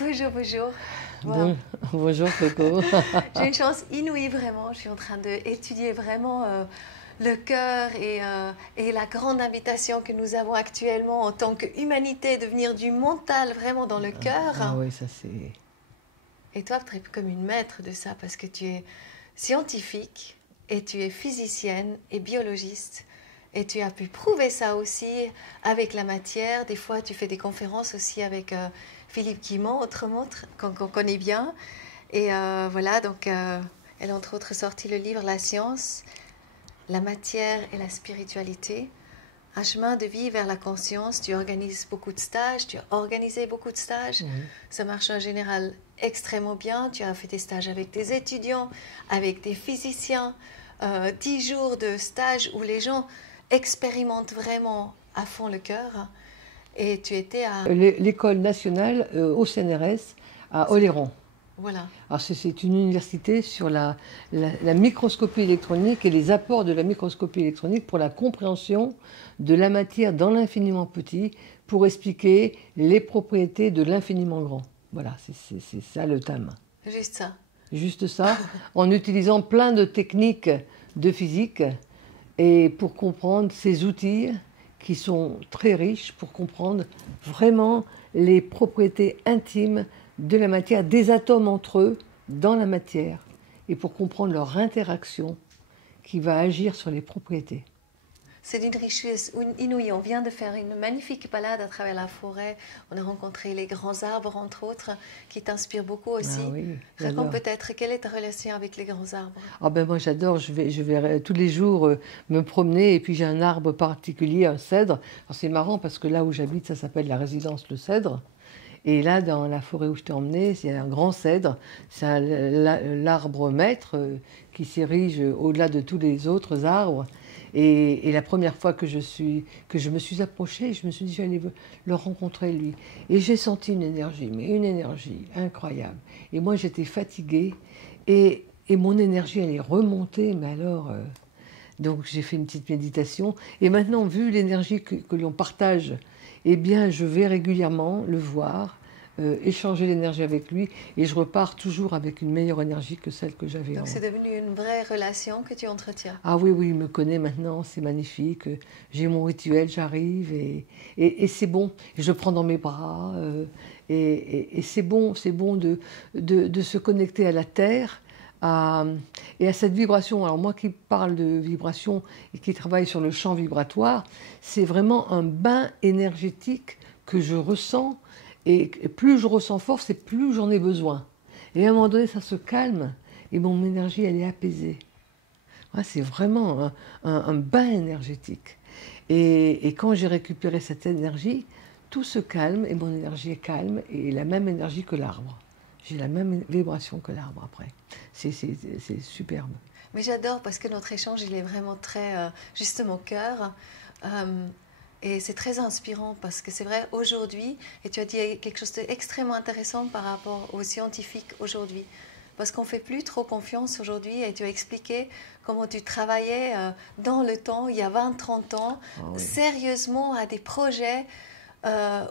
Bonjour, bonjour. Wow. Bon, bonjour Coco. J'ai une chance inouïe vraiment. Je suis en train d'étudier vraiment le cœur et la grande invitation que nous avons actuellement en tant qu'humanité de venir du mental vraiment dans le Ah cœur. oui, ça c'est... Et toi, tu es comme une maître de ça parce que tu es scientifique et tu es physicienne et biologiste. Et tu as pu prouver ça aussi avec la matière. Des fois, tu fais des conférences aussi avec Philippe Guimont, autrement, qu'on connaît bien. Et voilà, donc elle a entre autres sorti le livre La science, la matière et la spiritualité. Un chemin de vie vers la conscience. Tu organises beaucoup de stages, tu as organisé beaucoup de stages. Oui. Ça marche en général extrêmement bien. Tu as fait des stages avec des étudiants, avec des physiciens. 10 jours de stage où les gens expérimentent vraiment à fond le cœur. Et tu étais à... L'école nationale au CNRS à Oléron. Voilà. Alors c'est une université sur la microscopie électronique et les apports de la microscopie électronique pour la compréhension de la matière dans l'infiniment petit pour expliquer les propriétés de l'infiniment grand. Voilà, c'est ça le thème. Juste ça. Juste ça, en utilisant plein de techniques de physique et pour comprendre ces outils qui sont très riches pour comprendre vraiment les propriétés intimes de la matière, des atomes entre eux dans la matière, et pour comprendre leur interaction qui va agir sur les propriétés. C'est d'une richesse inouïe. On vient de faire une magnifique balade à travers la forêt. On a rencontré les grands arbres, entre autres, qui t'inspirent beaucoup aussi. Ah oui, Raconte j'adore. peut-être, quelle est ta relation avec les grands arbres? Ah ben moi j'adore, je vais tous les jours me promener et puis j'ai un arbre particulier, un cèdre. Alors c'est marrant parce que là où j'habite, ça s'appelle la résidence Le Cèdre. Et là, dans la forêt où je t'ai emmené, il y a un grand cèdre. C'est l'arbre maître qui s'érige au-delà de tous les autres arbres. Et la première fois que je me suis approchée, je me suis dit, j'allais le rencontrer, lui. Et j'ai senti une énergie, mais une énergie incroyable. Et moi, j'étais fatiguée. Et mon énergie, elle est remontée, mais alors... donc j'ai fait une petite méditation. Et maintenant, vu l'énergie que l'on partage, eh bien, je vais régulièrement le voir, échanger l'énergie avec lui, et je repars toujours avec une meilleure énergie que celle que j'avais Donc avant. c'est devenu une vraie relation que tu entretiens. Ah oui, oui, il me connaît maintenant, c'est magnifique. J'ai mon rituel, j'arrive, et c'est bon. Je le prends dans mes bras, et c'est bon de se connecter à la terre. À- et à cette vibration. Alors moi qui parle de vibration et qui travaille sur le champ vibratoire, c'est vraiment un bain énergétique que je ressens. Et plus je ressens fort, c'est plus j'en ai besoin. Et à un moment donné, ça se calme et mon énergie, elle est apaisée. Ouais, c'est vraiment un bain énergétique. Et quand j'ai récupéré cette énergie, tout se calme et mon énergie est calme et la même énergie que l'arbre. J'ai la même vibration que l'arbre après. C'est superbe. Mais j'adore parce que notre échange, il est vraiment très juste mon cœur. Euh, et c'est très inspirant parce que c'est vrai, aujourd'hui, et tu as dit quelque chose d'extrêmement intéressant par rapport aux scientifiques aujourd'hui. Parce qu'on ne fait plus trop confiance aujourd'hui et tu as expliqué comment tu travaillais dans le temps, il y a 20-30 ans, Ah oui, sérieusement à des projets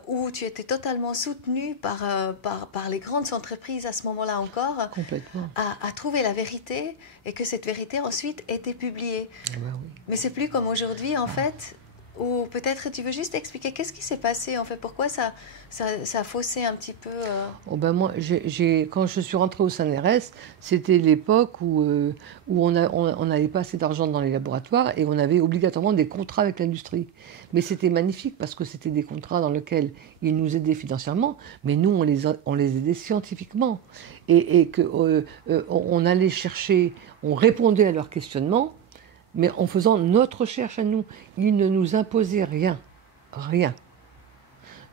où tu étais totalement soutenu par les grandes entreprises à ce moment-là encore, complètement. à trouver la vérité et que cette vérité ensuite était publiée. Ah bah oui. Mais c'est plus comme aujourd'hui en fait, ou peut-être tu veux juste expliquer qu'est-ce qui s'est passé en fait, pourquoi ça a faussé un petit peu. Oh ben moi, quand je suis rentrée au CNRS, c'était l'époque où on n'avait pas assez d'argent dans les laboratoires et on avait obligatoirement des contrats avec l'industrie. Mais c'était magnifique parce que c'était des contrats dans lesquels ils nous aidaient financièrement, mais nous, on les aidait scientifiquement. Et on allait chercher, on répondait à leurs questionnements, mais en faisant notre recherche à nous. Ils ne nous imposaient rien, rien.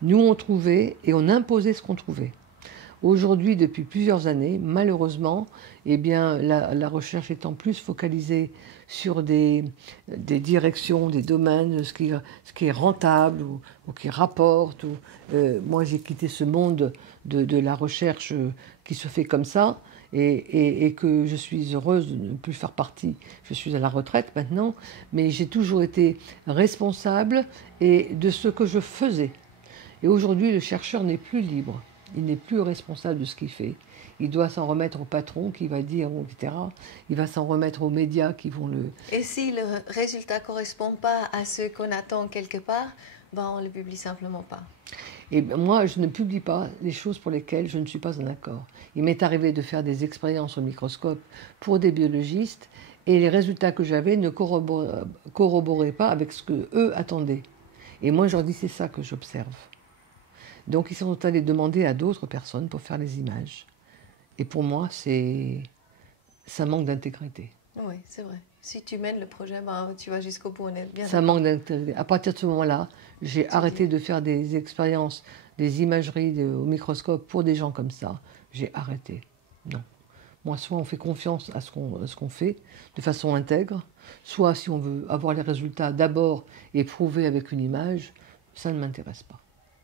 Nous, on trouvait et on imposait ce qu'on trouvait. Aujourd'hui, depuis plusieurs années, malheureusement, eh bien, la recherche étant plus focalisée sur des directions, des domaines, ce qui est rentable ou qui rapporte. Moi, j'ai quitté ce monde de la recherche qui se fait comme ça et que je suis heureuse de ne plus faire partie. Je suis à la retraite maintenant, mais j'ai toujours été responsable de ce que je faisais. Et aujourd'hui, le chercheur n'est plus libre. Il n'est plus responsable de ce qu'il fait. Il doit s'en remettre au patron qui va dire, etc. Il va s'en remettre aux médias qui vont le... Et si le résultat ne correspond pas à ce qu'on attend quelque part, ben on ne le publie simplement pas. Et moi, je ne publie pas les choses pour lesquelles je ne suis pas en accord. Il m'est arrivé de faire des expériences au microscope pour des biologistes et les résultats que j'avais ne corroboraient pas avec ce qu'eux attendaient. Et moi, je leur dis, c'est ça que j'observe. Donc, ils sont allés demander à d'autres personnes pour faire les images. Et pour moi, ça manque d'intégrité. Oui, c'est vrai. Si tu mènes le projet, ben, tu vas jusqu'au bout, on est bien ça manque d'intégrité. À partir de ce moment-là, j'ai arrêté de faire des expériences, des imageries au microscope pour des gens comme ça. J'ai arrêté. Non. Moi, soit on fait confiance à ce qu'on fait de façon intègre, soit si on veut avoir les résultats d'abord et prouver avec une image, ça ne m'intéresse pas.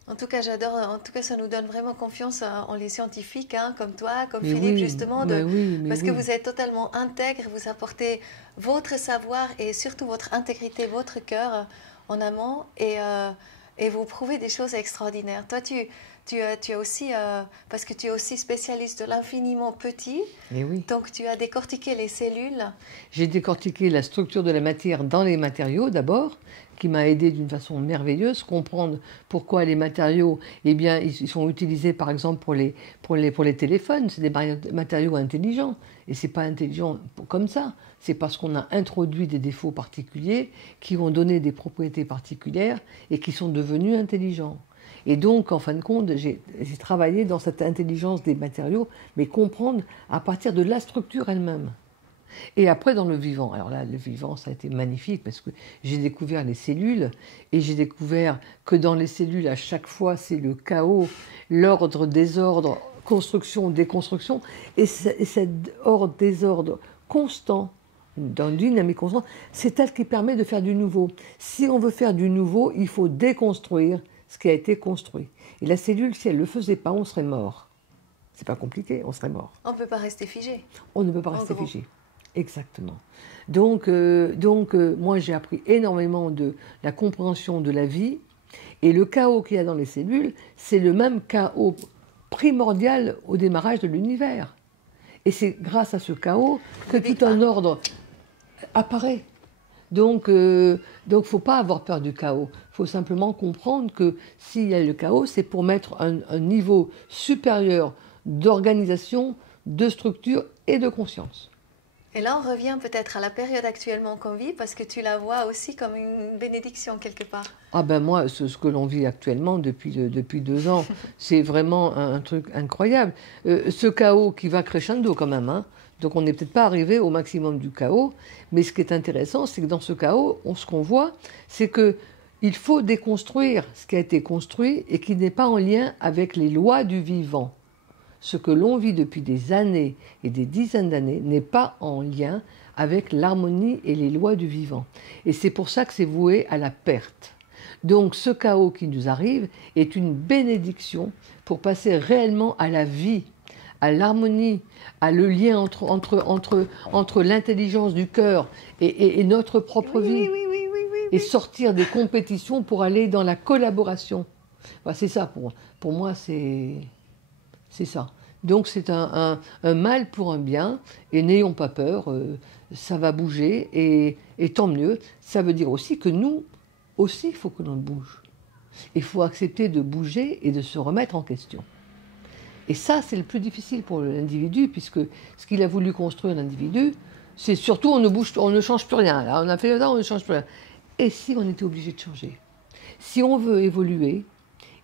En tout cas, j'adore. En tout cas, ça nous donne vraiment confiance en les scientifiques, hein, comme toi, comme Mais Philippe, oui, justement, parce que vous êtes totalement intègre, vous apportez votre savoir et surtout votre intégrité, votre cœur en amont, et vous prouvez des choses extraordinaires. Toi, tu as aussi, parce que tu es aussi spécialiste de l'infiniment petit, donc tu as décortiqué les cellules. J'ai décortiqué la structure de la matière dans les matériaux d'abord, qui m'a aidé d'une façon merveilleuse, comprendre pourquoi les matériaux, eh bien, ils sont utilisés par exemple pour les téléphones, c'est des matériaux intelligents, et c'est pas intelligent comme ça, c'est parce qu'on a introduit des défauts particuliers qui ont donné des propriétés particulières et qui sont devenus intelligents. Et donc, en fin de compte, j'ai travaillé dans cette intelligence des matériaux, mais comprendre à partir de la structure elle-même. Et après, dans le vivant. Alors là, le vivant, ça a été magnifique parce que j'ai découvert les cellules et j'ai découvert que dans les cellules, à chaque fois, c'est le chaos, l'ordre, désordre, construction, déconstruction. Et cet ordre, désordre constant, dans une dynamique constante, c'est elle qui permet de faire du nouveau. Si on veut faire du nouveau, il faut déconstruire ce qui a été construit. Et la cellule, si elle ne le faisait pas, on serait mort. C'est pas compliqué, on serait mort. On ne peut pas rester figé. On ne peut pas rester figé. Exactement. Donc moi, j'ai appris énormément de la compréhension de la vie. Et le chaos qu'il y a dans les cellules, c'est le même chaos primordial au démarrage de l'univers. Et c'est grâce à ce chaos que tout un ordre apparaît. Donc, faut pas avoir peur du chaos. Il faut simplement comprendre que s'il y a le chaos, c'est pour mettre un niveau supérieur d'organisation, de structure et de conscience. Et là, on revient peut-être à la période actuellement qu'on vit, parce que tu la vois aussi comme une bénédiction quelque part. Ah ben moi, ce que l'on vit actuellement depuis 2 ans, c'est vraiment un truc incroyable. Ce chaos qui va crescendo quand même, hein. Donc on n'est peut-être pas arrivé au maximum du chaos, mais ce qui est intéressant, c'est que dans ce chaos, ce qu'on voit, c'est qu'il faut déconstruire ce qui a été construit et qui n'est pas en lien avec les lois du vivant. Ce que l'on vit depuis des années et des dizaines d'années n'est pas en lien avec l'harmonie et les lois du vivant. Et c'est pour ça que c'est voué à la perte. Donc ce chaos qui nous arrive est une bénédiction pour passer réellement à la vie, à l'harmonie, à le lien entre l'intelligence du cœur et notre propre vie. Et sortir des compétitions pour aller dans la collaboration. Enfin, c'est ça, pour moi, c'est ça. Donc c'est un mal pour un bien, et n'ayons pas peur, ça va bouger, et tant mieux. Ça veut dire aussi que nous, aussi, il faut que l'on bouge. Il faut accepter de bouger et de se remettre en question. Et ça, c'est le plus difficile pour l'individu, puisque ce qu'il a voulu construire l'individu, c'est surtout on ne change plus rien. Là, on a fait le temps, on ne change plus rien. Et si on était obligé de changer? Si on veut évoluer,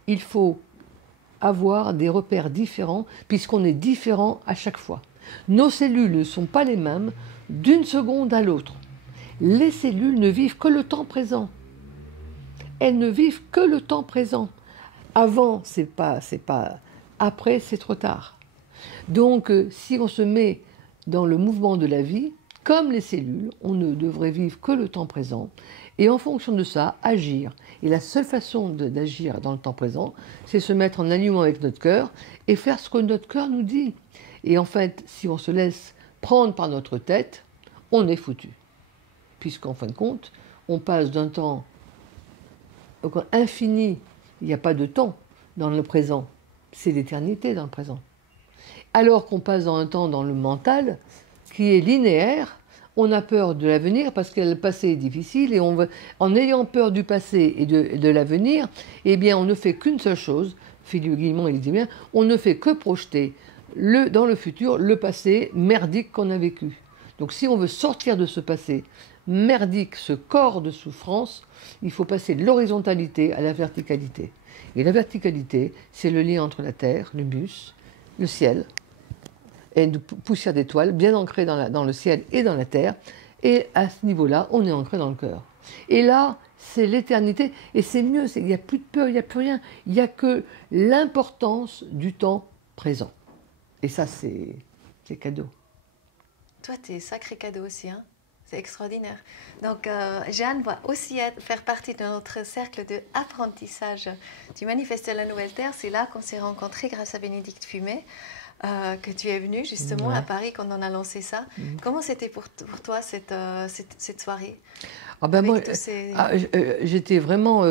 il faut avoir des repères différents, puisqu'on est différent à chaque fois. Nos cellules ne sont pas les mêmes d'une seconde à l'autre. Les cellules ne vivent que le temps présent. Elles ne vivent que le temps présent. Avant, c'est pas. Après, c'est trop tard. Donc, si on se met dans le mouvement de la vie, comme les cellules, on ne devrait vivre que le temps présent. Et en fonction de ça, agir. Et la seule façon d'agir dans le temps présent, c'est se mettre en alignement avec notre cœur et faire ce que notre cœur nous dit. Et en fait, si on se laisse prendre par notre tête, on est foutu. Puisqu'en fin de compte, on passe d'un temps infini, il n'y a pas de temps dans le présent. c'est l'éternité dans le présent. Alors qu'on passe dans un temps dans le mental qui est linéaire, on a peur de l'avenir parce que le passé est difficile et en ayant peur du passé et de l'avenir, eh bien on ne fait qu'une seule chose, Philippe Guillemont il dit bien, on ne fait que projeter dans le futur le passé merdique qu'on a vécu. Donc si on veut sortir de ce passé merdique, ce corps de souffrance, il faut passer de l'horizontalité à la verticalité. Et la verticalité, c'est le lien entre la terre, l'humus, le ciel, et une poussière d'étoiles bien ancrée dans le ciel et dans la terre. Et à ce niveau-là, on est ancré dans le cœur. Et là, c'est l'éternité. Et c'est mieux, il n'y a plus de peur, il n'y a plus rien. Il n'y a que l'importance du temps présent. Et ça, c'est cadeau. Toi, tu es sacré cadeau aussi, hein? C'est extraordinaire. Donc, Jeanne va aussi faire partie de notre cercle d'apprentissage du Manifeste de la Nouvelle Terre. C'est là qu'on s'est rencontrés grâce à Bénédicte Fumé, que tu es venue justement à Paris quand on a lancé ça. Comment c'était pour toi cette soirée? Moi, j'étais vraiment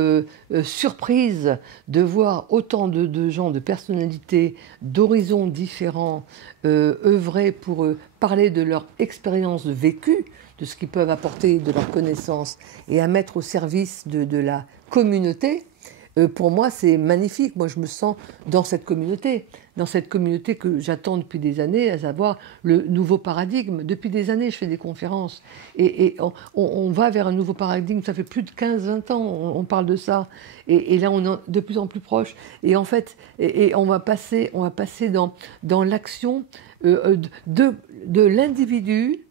surprise de voir autant de gens, de personnalités, d'horizons différents œuvrer pour parler de leur expérience vécue, de ce qu'ils peuvent apporter, de leurs connaissances, et à mettre au service de la communauté. Pour moi, c'est magnifique. Moi, je me sens dans cette communauté que j'attends depuis des années, à savoir le nouveau paradigme. Depuis des années, je fais des conférences et on va vers un nouveau paradigme. Ça fait plus de 15-20 ans, on parle de ça. Et là, on est de plus en plus proche. Et en fait, on va passer dans l'action de l'individu,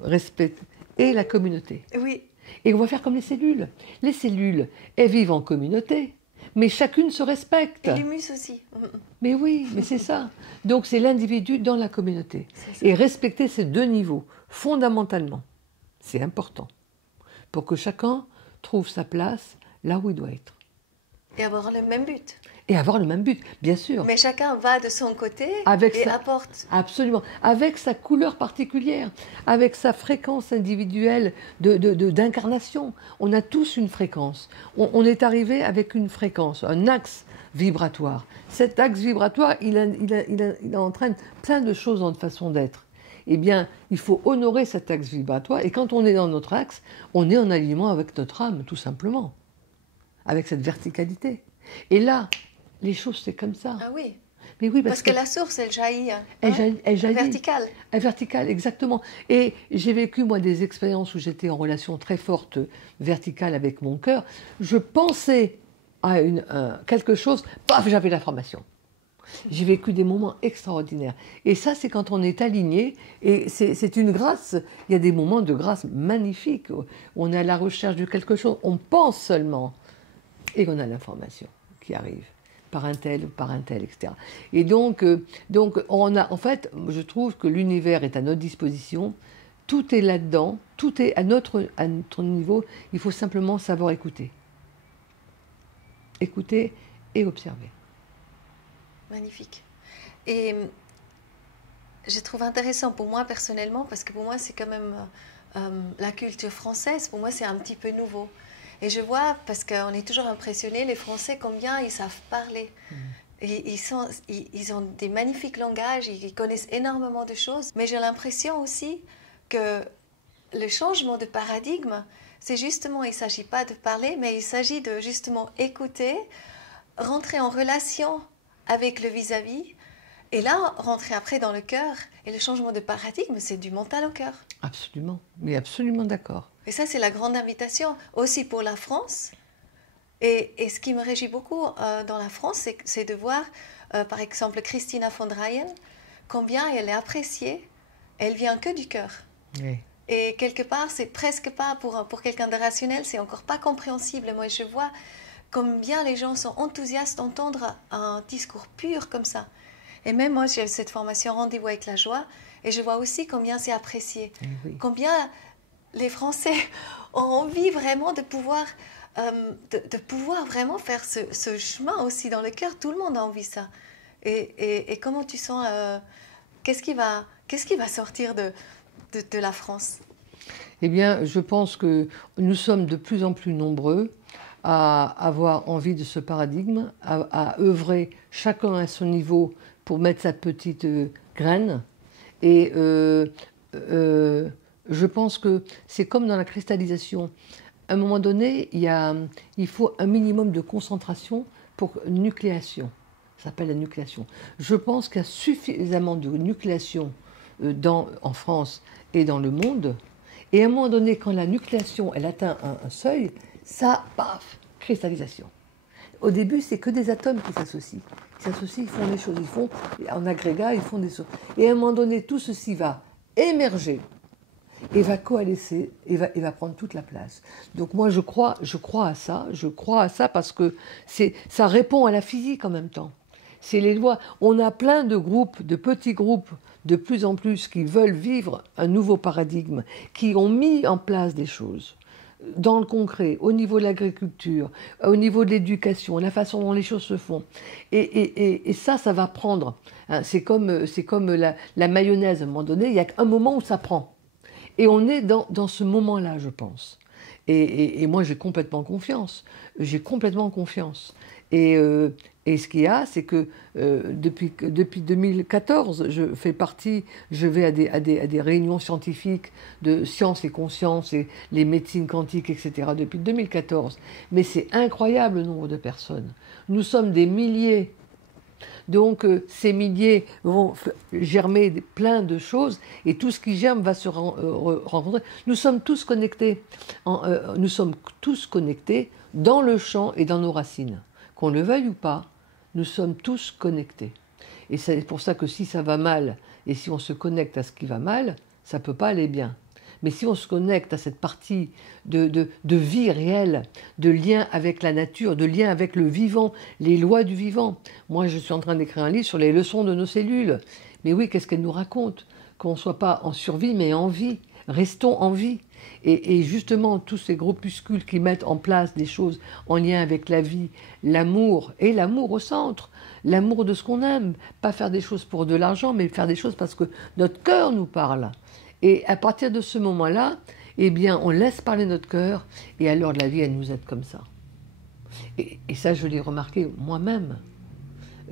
respect, et la communauté. Oui. Et on va faire comme les cellules. Les cellules, elles vivent en communauté, mais chacune se respecte. Et l'humus aussi. Mais oui, mais c'est ça. Donc c'est l'individu dans la communauté. Et respecter ces deux niveaux, fondamentalement, c'est important, pour que chacun trouve sa place là où il doit être. Et avoir le même but. Et avoir le même but, bien sûr. Mais chacun va de son côté apporte. Absolument. Avec sa couleur particulière, avec sa fréquence individuelle d'incarnation. On a tous une fréquence. On est arrivé avec une fréquence, un axe vibratoire. Cet axe vibratoire, il entraîne plein de choses dans notre façon d'être. Eh bien, il faut honorer cet axe vibratoire. Et quand on est dans notre axe, on est en alignement avec notre âme, tout simplement. Avec cette verticalité. Et là, les choses, c'est comme ça. Ah oui. Mais oui, parce que la source, elle jaillit. Elle jaillit. Verticale. Verticale, exactement. Et j'ai vécu, moi, des expériences où j'étais en relation très forte, verticale avec mon cœur. Je pensais à quelque chose, paf, j'avais l'information. J'ai vécu des moments extraordinaires. Et ça, c'est quand on est aligné. Et c'est une grâce. Il y a des moments de grâce magnifiques. Où on est à la recherche de quelque chose. On pense seulement. Et on a l'information qui arrive. Par un tel, etc. Et donc en fait, je trouve que l'univers est à notre disposition, tout est là-dedans, tout est à notre niveau, il faut simplement savoir écouter. Écouter et observer. Magnifique. Et je trouve intéressant pour moi personnellement, parce que pour moi c'est quand même la culture française, pour moi c'est un petit peu nouveau. Et je vois, parce qu'on est toujours impressionnés, les Français, combien ils savent parler. Et ils ont des magnifiques langages, ils connaissent énormément de choses. Mais j'ai l'impression aussi que le changement de paradigme, c'est justement, il ne s'agit pas de parler, mais il s'agit de justement écouter, rentrer en relation avec le vis-à-vis, et là, rentrer après dans le cœur. Et le changement de paradigme, c'est du mental au cœur. Absolument, mais absolument d'accord. Et ça, c'est la grande invitation aussi pour la France. Et ce qui me réjouit beaucoup dans la France, c'est de voir, par exemple, Christina von der Leyen, combien elle est appréciée. Elle vient que du cœur. Oui. Et quelque part, c'est presque pas, pour quelqu'un de rationnel, c'est encore pas compréhensible. Moi, je vois combien les gens sont enthousiastes d'entendre un discours pur comme ça. Et même moi, j'ai cette formation Rendez-vous avec la joie, et je vois aussi combien c'est apprécié. Oui. Combien les Français ont envie vraiment de pouvoir, vraiment faire ce chemin aussi dans le cœur. Tout le monde a envie de ça. Et comment tu sens, qu'est-ce qui va sortir de la France? Eh bien, je pense que nous sommes de plus en plus nombreux à avoir envie de ce paradigme, à œuvrer chacun à son niveau pour mettre sa petite graine. Et je pense que c'est comme dans la cristallisation. À un moment donné, il faut un minimum de concentration pour nucléation. Ça s'appelle la nucléation. Je pense qu'il y a suffisamment de nucléation en France et dans le monde. Et à un moment donné, quand la nucléation elle atteint un seuil, ça, paf, cristallisation. Au début, c'est que des atomes qui s'associent. Ils s'associent, ils font des choses, ils font en agrégat, ils font des choses. Et à un moment donné, tout ceci va émerger et va coalescer et va prendre toute la place. Donc moi, je crois à ça parce que ça répond à la physique en même temps. C'est les lois. On a plein de groupes, de petits groupes, de plus en plus, qui veulent vivre un nouveau paradigme, qui ont mis en place des choses dans le concret, au niveau de l'agriculture, au niveau de l'éducation, la façon dont les choses se font. Et ça va prendre. Hein, c'est comme la mayonnaise, à un moment donné, il y a un moment où ça prend. Et on est dans ce moment-là, je pense. Et moi, j'ai complètement confiance. J'ai complètement confiance. Et ce qu'il y a, c'est que depuis 2014, je vais à des réunions scientifiques de sciences et conscience et les médecines quantiques, etc. depuis 2014. Mais c'est incroyable le nombre de personnes. Nous sommes des milliers. Donc ces milliers vont germer plein de choses et tout ce qui germe va se rencontrer. Nous sommes tous connectés. Nous sommes tous connectés dans le champ et dans nos racines. Qu'on le veuille ou pas, nous sommes tous connectés. Et c'est pour ça que si ça va mal, et si on se connecte à ce qui va mal, ça ne peut pas aller bien. Mais si on se connecte à cette partie de vie réelle, de lien avec la nature, de lien avec le vivant, les lois du vivant. Moi, je suis en train d'écrire un livre sur les leçons de nos cellules. Mais oui, qu'est-ce qu'elles nous racontent? Qu'on ne soit pas en survie, mais en vie. Restons en vie. Et justement, tous ces groupuscules qui mettent en place des choses en lien avec la vie, l'amour, et l'amour au centre, l'amour de ce qu'on aime, pas faire des choses pour de l'argent, mais faire des choses parce que notre cœur nous parle. Et à partir de ce moment-là, eh bien, on laisse parler notre cœur, et alors la vie, elle nous aide comme ça. Et ça, je l'ai remarqué moi-même.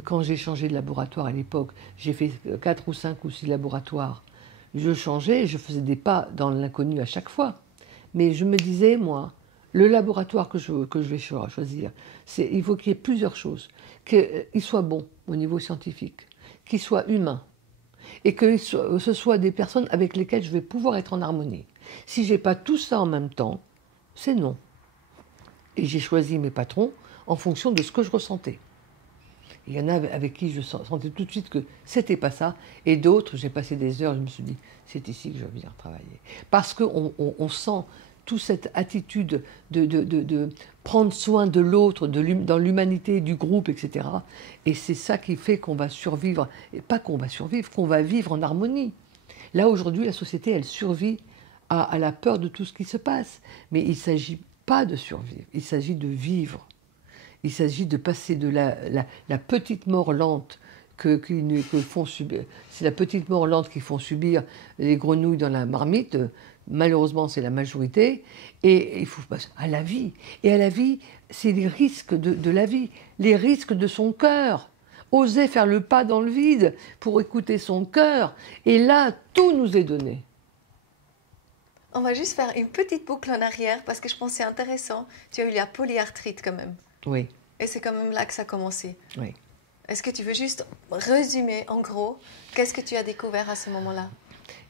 Quand j'ai changé de laboratoire à l'époque, j'ai fait 4 ou 5 ou 6 laboratoires. Je changeais, je faisais des pas dans l'inconnu à chaque fois. Mais je me disais, moi, le laboratoire que je vais choisir, il faut qu'il y ait plusieurs choses. Qu'il soit bon au niveau scientifique, qu'il soit humain, et que ce soit des personnes avec lesquelles je vais pouvoir être en harmonie. Si je n'ai pas tout ça en même temps, c'est non. Et j'ai choisi mes patrons en fonction de ce que je ressentais. Il y en a avec qui je sentais tout de suite que c'était pas ça, et d'autres, j'ai passé des heures, je me suis dit, c'est ici que je veux venir travailler. Parce qu'on sent toute cette attitude de prendre soin de l'autre, dans l'humanité, du groupe, etc. Et c'est ça qui fait qu'on va survivre, et pas qu'on va survivre, qu'on va vivre en harmonie. Là, aujourd'hui, la société, elle survit à la peur de tout ce qui se passe. Mais il ne s'agit pas de survivre, il s'agit de vivre. Il s'agit de passer de la petite mort lente que font subir. C'est la petite mort lente qui font subir les grenouilles dans la marmite. Malheureusement, c'est la majorité. Et il faut passer à la vie. Et à la vie, c'est les risques de la vie, les risques de son cœur. Oser faire le pas dans le vide pour écouter son cœur. Et là, tout nous est donné. On va juste faire une petite boucle en arrière parce que je pense que c'est intéressant. Tu as eu la polyarthrite quand même. Oui. Et c'est quand même là que ça a commencé. Oui. Est-ce que tu veux juste résumer en gros, qu'est-ce que tu as découvert à ce moment-là?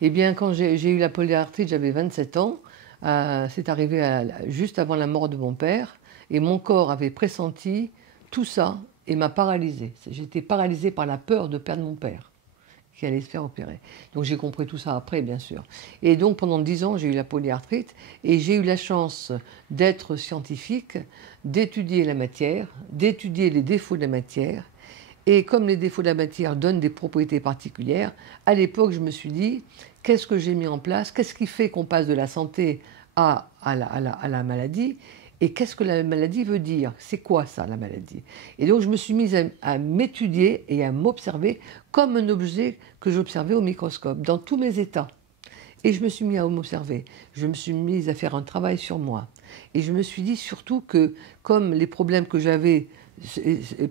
Eh bien, quand j'ai eu la polyarthrite, j'avais 27 ans. C'est arrivé juste avant la mort de mon père. Et mon corps avait pressenti tout ça et m'a paralysée. J'étais paralysée par la peur de perdre mon père, qui allait se faire opérer. Donc j'ai compris tout ça après, bien sûr. Et donc pendant 10 ans, j'ai eu la polyarthrite et j'ai eu la chance d'être scientifique, d'étudier la matière, d'étudier les défauts de la matière. Et comme les défauts de la matière donnent des propriétés particulières, à l'époque, je me suis dit, qu'est-ce que j'ai mis en place? Qu'est-ce qui fait qu'on passe de la santé à la maladie? Et qu'est-ce que la maladie veut dire? C'est quoi ça, la maladie? Et donc, je me suis mise à m'étudier et à m'observer comme un objet que j'observais au microscope, dans tous mes états. Et je me suis mis à m'observer. Je me suis mise à faire un travail sur moi. Et je me suis dit surtout que, comme les problèmes que j'avais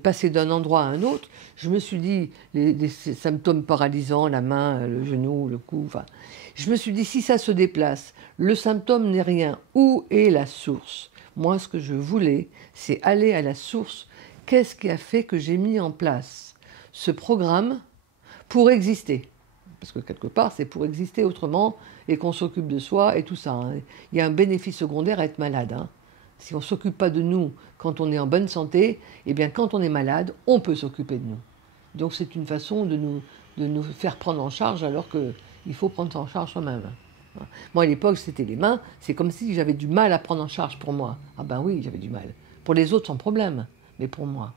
passaient d'un endroit à un autre, je me suis dit, les symptômes paralysants, la main, le genou, le cou, enfin, je me suis dit, si ça se déplace, le symptôme n'est rien. Où est la source? Moi, ce que je voulais, c'est aller à la source. Qu'est-ce qui a fait que j'ai mis en place ce programme pour exister? Parce que quelque part, c'est pour exister autrement et qu'on s'occupe de soi et tout ça. Hein. Il y a un bénéfice secondaire à être malade. Hein. Si on ne s'occupe pas de nous quand on est en bonne santé, eh bien quand on est malade, on peut s'occuper de nous. Donc c'est une façon de nous faire prendre en charge alors qu'il faut prendre en charge soi-même. Moi, à l'époque, c'était les mains. C'est comme si j'avais du mal à prendre en charge pour moi. Ah ben oui, j'avais du mal. Pour les autres, sans problème. Mais pour moi.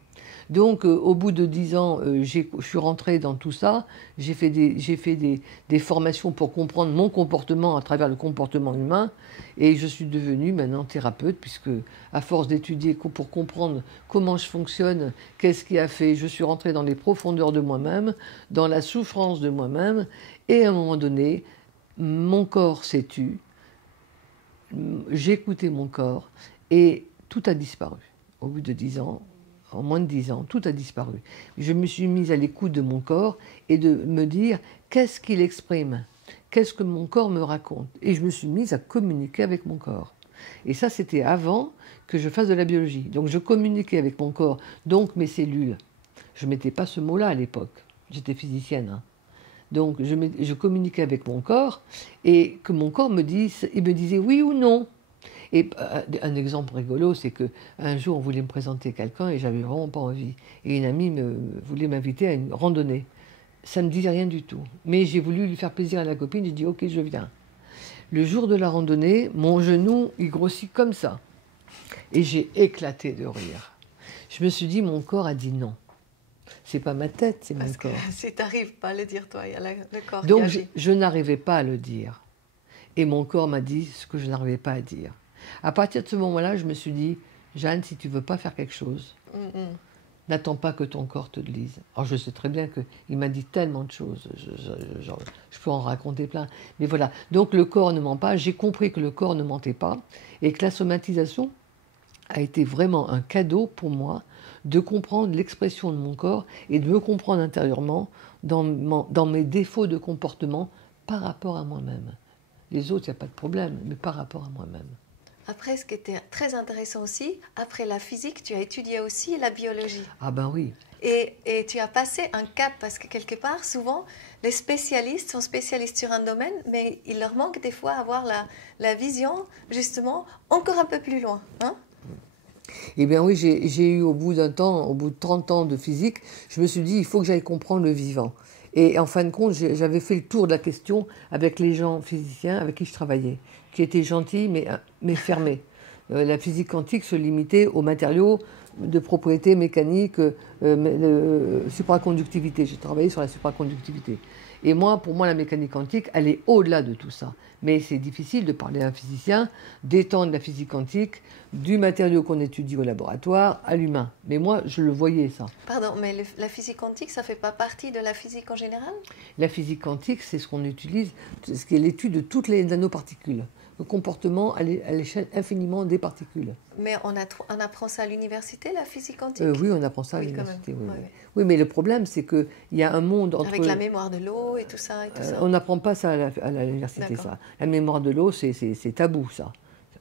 Donc, au bout de 10 ans, je suis rentrée dans tout ça. J'ai fait des formations pour comprendre mon comportement à travers le comportement humain. Et je suis devenue maintenant thérapeute, puisque à force d'étudier pour comprendre comment je fonctionne, qu'est-ce qui a fait, je suis rentrée dans les profondeurs de moi-même, dans la souffrance de moi-même. Et à un moment donné, mon corps s'est tu, j'ai écouté mon corps et tout a disparu. Au bout de 10 ans, en moins de 10 ans, tout a disparu. Je me suis mise à l'écoute de mon corps et de me dire qu'est-ce qu'il exprime, qu'est-ce que mon corps me raconte. Et je me suis mise à communiquer avec mon corps. Et ça, c'était avant que je fasse de la biologie. Donc je communiquais avec mon corps, donc mes cellules. Je ne mettais pas ce mot-là à l'époque. J'étais physicienne. Hein. Donc je communiquais avec mon corps et que mon corps me disait oui ou non. Et un exemple rigolo, c'est qu'un jour on voulait me présenter quelqu'un et j'avais vraiment pas envie. Et une amie voulait m'inviter à une randonnée. Ça ne me disait rien du tout. Mais j'ai voulu lui faire plaisir à la copine, j'ai dit ok, je viens. Le jour de la randonnée, mon genou, il grossit comme ça. Et j'ai éclaté de rire. Je me suis dit, mon corps a dit non. C'est pas ma tête, c'est mon corps. Parce que si tu n'arrives pas à le dire, toi, il y a le corps Donc, qui agit. je n'arrivais pas à le dire. Et mon corps m'a dit ce que je n'arrivais pas à dire. À partir de ce moment-là, je me suis dit, Jeanne, si tu ne veux pas faire quelque chose, n'attends pas que ton corps te le dise. Alors, je sais très bien qu'il m'a dit tellement de choses. Je peux en raconter plein. Mais voilà. Donc, le corps ne ment pas. J'ai compris que le corps ne mentait pas. Et que la somatisation a été vraiment un cadeau pour moi de comprendre l'expression de mon corps et de me comprendre intérieurement dans mes défauts de comportement par rapport à moi-même. Les autres, il n'y a pas de problème, mais par rapport à moi-même. Après, ce qui était très intéressant aussi, après la physique, tu as étudié aussi la biologie. Ah ben oui. Et tu as passé un cap, parce que quelque part, souvent, les spécialistes sont spécialistes sur un domaine, mais il leur manque des fois avoir la vision, justement, encore un peu plus loin. Hein? Eh bien oui, j'ai eu au bout d'un temps, au bout de 30 ans de physique, je me suis dit, il faut que j'aille comprendre le vivant. Et en fin de compte, j'avais fait le tour de la question avec les gens physiciens avec qui je travaillais, qui étaient gentils mais fermés. La physique quantique se limitait aux matériaux de propriété mécanique, supraconductivité. J'ai travaillé sur la supraconductivité. Et moi, pour moi, la mécanique quantique, elle est au-delà de tout ça. Mais c'est difficile de parler à un physicien, d'étendre la physique quantique du matériau qu'on étudie au laboratoire à l'humain. Mais moi, je le voyais, ça. Pardon, mais la physique quantique, ça ne fait pas partie de la physique en général? La physique quantique, c'est ce qu'on utilise, ce qui est l'étude de toutes les nanoparticules. Le comportement à l'échelle infiniment des particules. Mais on apprend ça à l'université, la physique quantique? Oui, on apprend ça à l'université. Oui, oui. Oui. Oui, mais le problème, c'est qu'il y a un monde entre... Avec la mémoire de l'eau et tout ça. On n'apprend pas ça à l'université, ça. La mémoire de l'eau, c'est tabou, ça.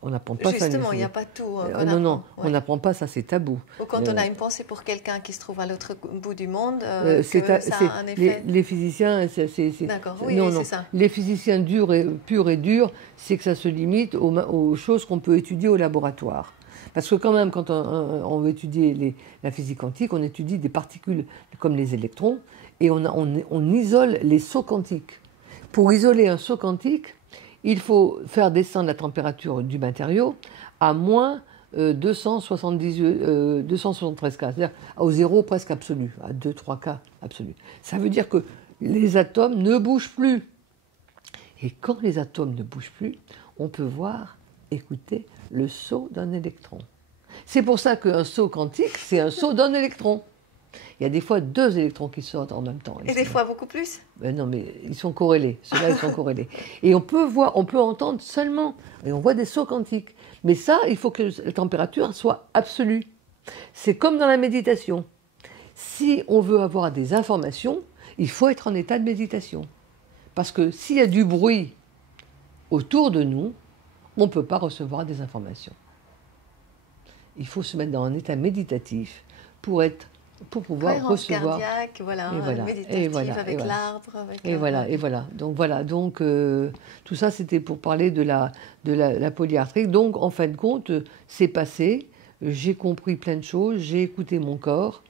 On n'apprend pas ça. Justement, il n'y a pas tout. Non, on n'apprend pas ça, c'est tabou. Ou quand on a une pensée pour quelqu'un qui se trouve à l'autre bout du monde, ça a un effet. Les physiciens, D'accord, oui, c'est ça. Les physiciens purs et durs, c'est que ça se limite aux choses qu'on peut étudier au laboratoire. Parce que quand même, quand on veut étudier la physique quantique, on étudie des particules comme les électrons, et on isole les sauts quantiques. Pour isoler un saut quantique, il faut faire descendre la température du matériau à moins 273 K, c'est-à-dire au zéro presque absolu, à 2-3 K absolu. Ça veut dire que les atomes ne bougent plus. Et quand les atomes ne bougent plus, on peut voir, écouter le saut d'un électron. C'est pour ça qu'un saut quantique, c'est un saut d'un électron. Il y a des fois 2 électrons qui sortent en même temps. Et des fois beaucoup plus. Ben non, mais ils sont corrélés. Ceux-là, ils sont corrélés. Et on peut entendre seulement. Et on voit des sauts quantiques. Mais ça, il faut que la température soit absolue. C'est comme dans la méditation. Si on veut avoir des informations, il faut être en état de méditation. Parce que s'il y a du bruit autour de nous, on ne peut pas recevoir des informations. Il faut se mettre dans un état méditatif pour pouvoir Cohérence recevoir. Cardiaque, voilà, Et voilà, avec l'arbre. Et voilà. Donc tout ça, c'était pour parler de la polyarthrite. Donc, en fin de compte, c'est passé. J'ai compris plein de choses. J'ai écouté mon corps.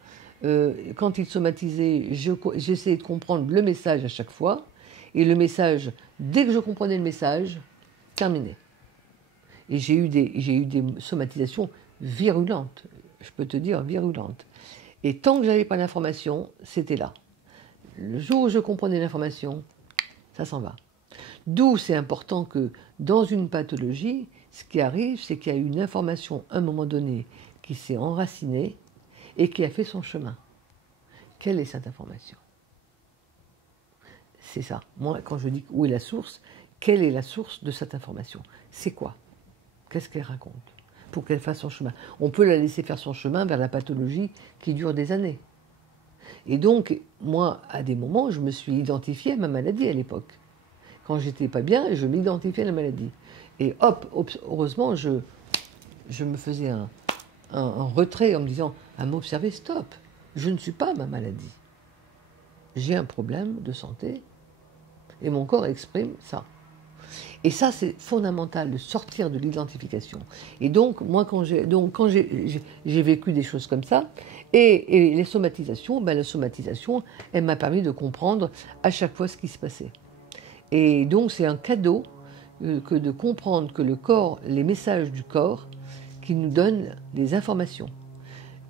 Quand il somatisait, j'essayais de comprendre le message à chaque fois. Et le message, dès que je comprenais le message, terminé. Et j'ai eu des somatisations virulentes. Je peux te dire virulentes. Et tant que je n'avais pas l'information, c'était là. Le jour où je comprenais l'information, ça s'en va. D'où c'est important que dans une pathologie, ce qui arrive, c'est qu'il y a une information à un moment donné qui s'est enracinée et qui a fait son chemin. Quelle est cette information? C'est ça. Moi, quand je dis où est la source, quelle est la source de cette information? C'est quoi? Qu'est-ce qu'elle raconte? Pour qu'elle fasse son chemin. On peut la laisser faire son chemin vers la pathologie qui dure des années. Et donc, moi, à des moments, je me suis identifiée à ma maladie à l'époque. Quand j'étais pas bien, je m'identifiais à la maladie. Et hop, heureusement, je me faisais un retrait en me disant, à m'observer, stop, je ne suis pas ma maladie. J'ai un problème de santé et mon corps exprime ça. Et ça, c'est fondamental de sortir de l'identification. Et donc, moi, quand j'ai vécu des choses comme ça, et les somatisations, la somatisation, elle m'a permis de comprendre à chaque fois ce qui se passait. Et donc, c'est un cadeau que de comprendre que le corps, les messages du corps, qui nous donnent des informations.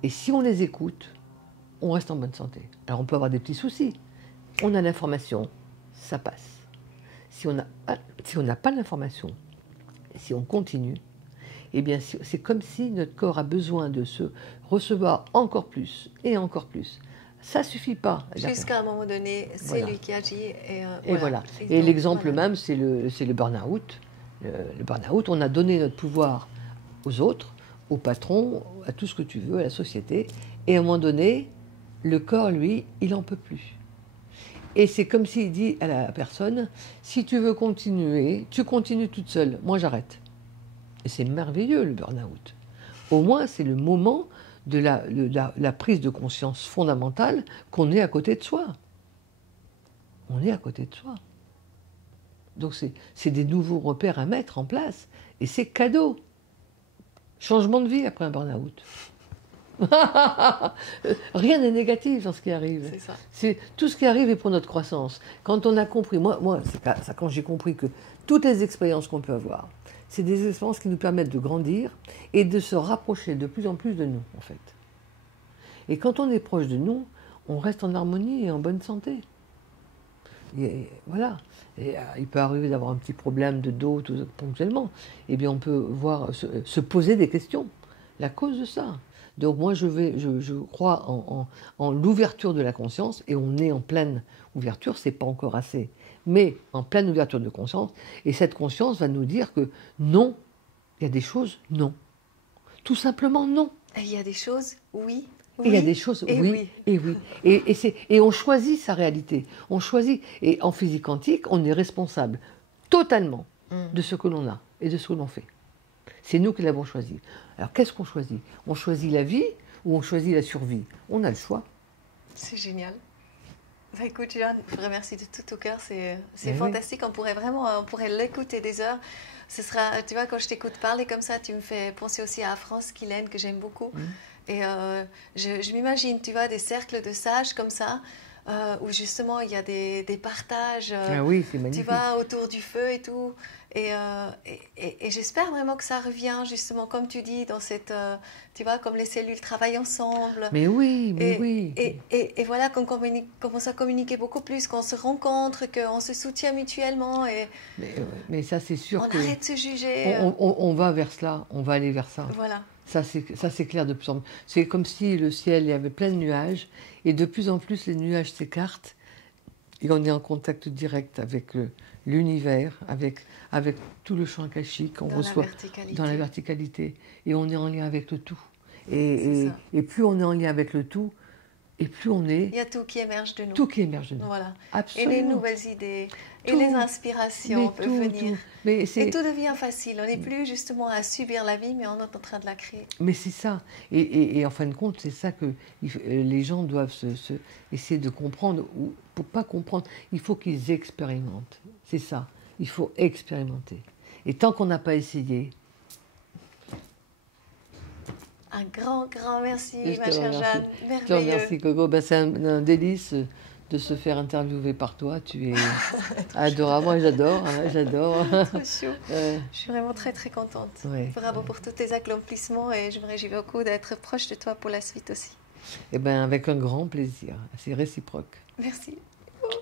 Et si on les écoute, on reste en bonne santé. Alors, on peut avoir des petits soucis. On a l'information, ça passe. Si on n'a pas l'information, si on continue, eh bien, c'est comme si notre corps a besoin de se recevoir encore plus et encore plus. Ça ne suffit pas. Jusqu'à un moment donné, c'est lui qui agit. Et voilà. Et l'exemple même, c'est le burn-out. Le burn-out, on a donné notre pouvoir aux autres, au patron, à tout ce que tu veux, à la société. Et à un moment donné, le corps, lui, il n'en peut plus. Et c'est comme s'il dit à la personne, si tu veux continuer, tu continues toute seule, moi j'arrête. Et c'est merveilleux le burn-out. Au moins c'est le moment de la prise de conscience fondamentale qu'on est à côté de soi. On est à côté de soi. Donc c'est des nouveaux repères à mettre en place. Et c'est cadeau. Changement de vie après un burn-out. Rien n'est négatif dans ce qui arrive. C'est ça. Tout ce qui arrive est pour notre croissance. Quand on a compris, moi c'est quand j'ai compris que toutes les expériences qu'on peut avoir, c'est des expériences qui nous permettent de grandir et de se rapprocher de plus en plus de nous, en fait. Et quand on est proche de nous, on reste en harmonie et en bonne santé. Et voilà. Et, il peut arriver d'avoir un petit problème de dos tout ponctuellement. Eh bien, on peut se poser des questions. La cause de ça. Donc moi, je crois en l'ouverture de la conscience, et on est en pleine ouverture, c'est pas encore assez, mais en pleine ouverture de conscience, et cette conscience va nous dire que non, il y a des choses, non. Tout simplement non. Et il y a des choses, oui. Et il y a des choses, oui, et oui. Et on choisit sa réalité. On choisit. Et en physique quantique, on est responsable totalement de ce que l'on a et de ce que l'on fait. C'est nous qui l'avons choisi. Alors qu'est-ce qu'on choisit? On choisit la vie ou on choisit la survie? On a le choix. C'est génial. Bah, écoute, Joanne, je vous remercie de tout au cœur. C'est fantastique. Oui. On pourrait l'écouter des heures. Ce sera, tu vois, quand je t'écoute parler comme ça, tu me fais penser aussi à France Kilène, que j'aime beaucoup. Et je m'imagine, tu vois, des cercles de sages comme ça, où justement il y a des partages, oui, c'est magnifique. Tu vois, autour du feu et tout. Et j'espère vraiment que ça revient, justement, comme tu dis, dans cette, tu vois, comme les cellules travaillent ensemble. Mais oui, mais oui. Et voilà, qu'on commence à communiquer beaucoup plus, qu'on se rencontre, qu'on se soutient mutuellement. Mais ça, c'est sûr on arrête de se juger. On va vers cela, on va aller vers ça. Voilà. Ça, c'est clair de plus en plus. C'est comme si le ciel, il y avait plein de nuages, et de plus en plus, les nuages s'écartent, et on est en contact direct avec l'univers, avec tout le champ akashique qu'on reçoit dans la verticalité. Et on est en lien avec le tout. Et plus on est en lien avec le tout, et plus on est... Il y a tout qui émerge de nous. Tout qui émerge de nous. Voilà. Absolument. Et les nouvelles idées, et Tout. les inspirations peuvent venir. Mais et tout devient facile. On n'est plus justement à subir la vie, mais on est en train de la créer. Mais c'est ça. Et en fin de compte, c'est ça que les gens doivent essayer de comprendre. Ou pour pas comprendre, il faut qu'ils expérimentent. C'est ça. Il faut expérimenter. Et tant qu'on n'a pas essayé... Un grand, grand merci, ma chère Jeanne. Merveilleux. Je te remercie, Coco. Ben, c'est un délice de se faire interviewer par toi. Tu es adorable. Moi, j'adore. J'adore. Trop chou. Je suis vraiment très, très contente. Ouais, Bravo pour tous tes accomplissements et je me réjouis beaucoup d'être proche de toi pour la suite aussi. Eh bien, avec un grand plaisir. C'est réciproque. Merci.